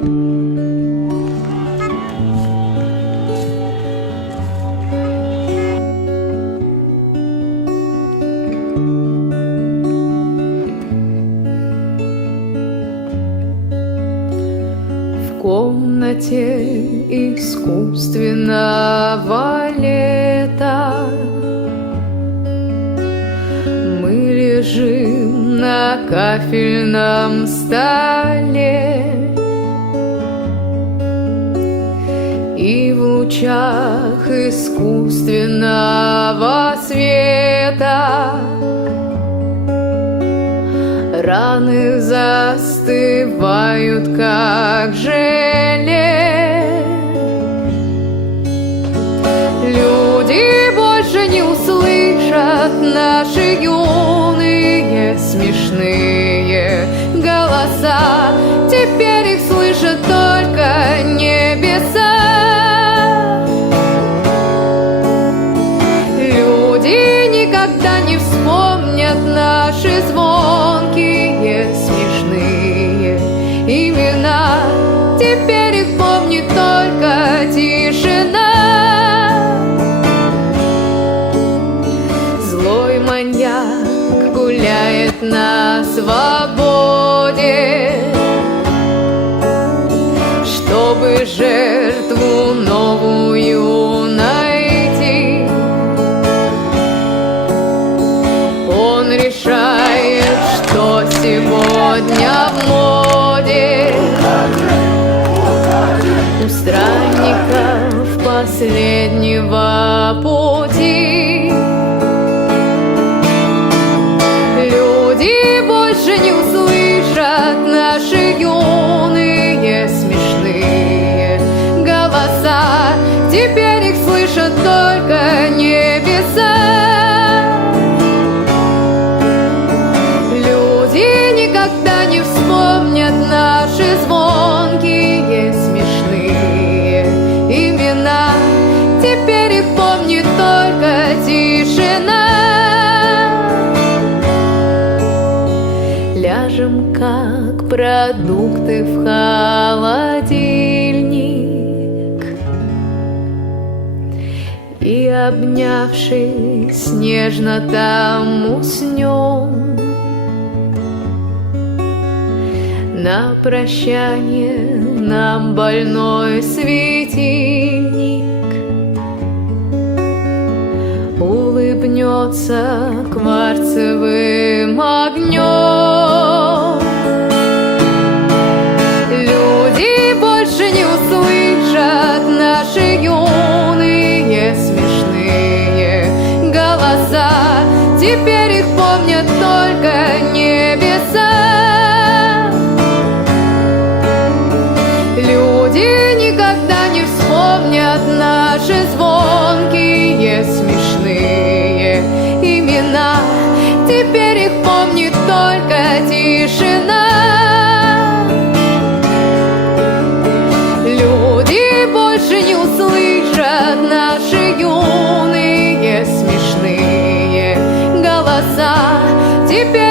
В комнате искусственного лета мы лежим на кафельном столе, и в лучах искусственного света раны застывают, как желе. Люди больше не услышат наши юные смешные голоса. Теперь их слышат только небеса. Люди никогда не вспомнят наши звонкие смешные имена. Теперь их помнит только тишина. Злой маньяк гуляет на свободе, чтобы жертву новую найти. Он решает, что сегодня в моде у странников последнего пути. Люди больше не услышат наши юные смешные голоса. Теперь их слышат только небеса. Никогда не вспомнят наши звонкие смешные имена. Теперь их помнит только тишина. Ляжем, как продукты, в холодильник, и, обнявшись, нежно там уснем. На прощание нам больной светильник улыбнется кварцевым огнем. Люди больше не услышат наши юные смешные голоса. Теперь их помнят только небеса. Люди никогда не вспомнят наши звонкие смешные имена. Теперь их помнит только тишина. Люди больше не услышат наши юные смешные голоса. Теперь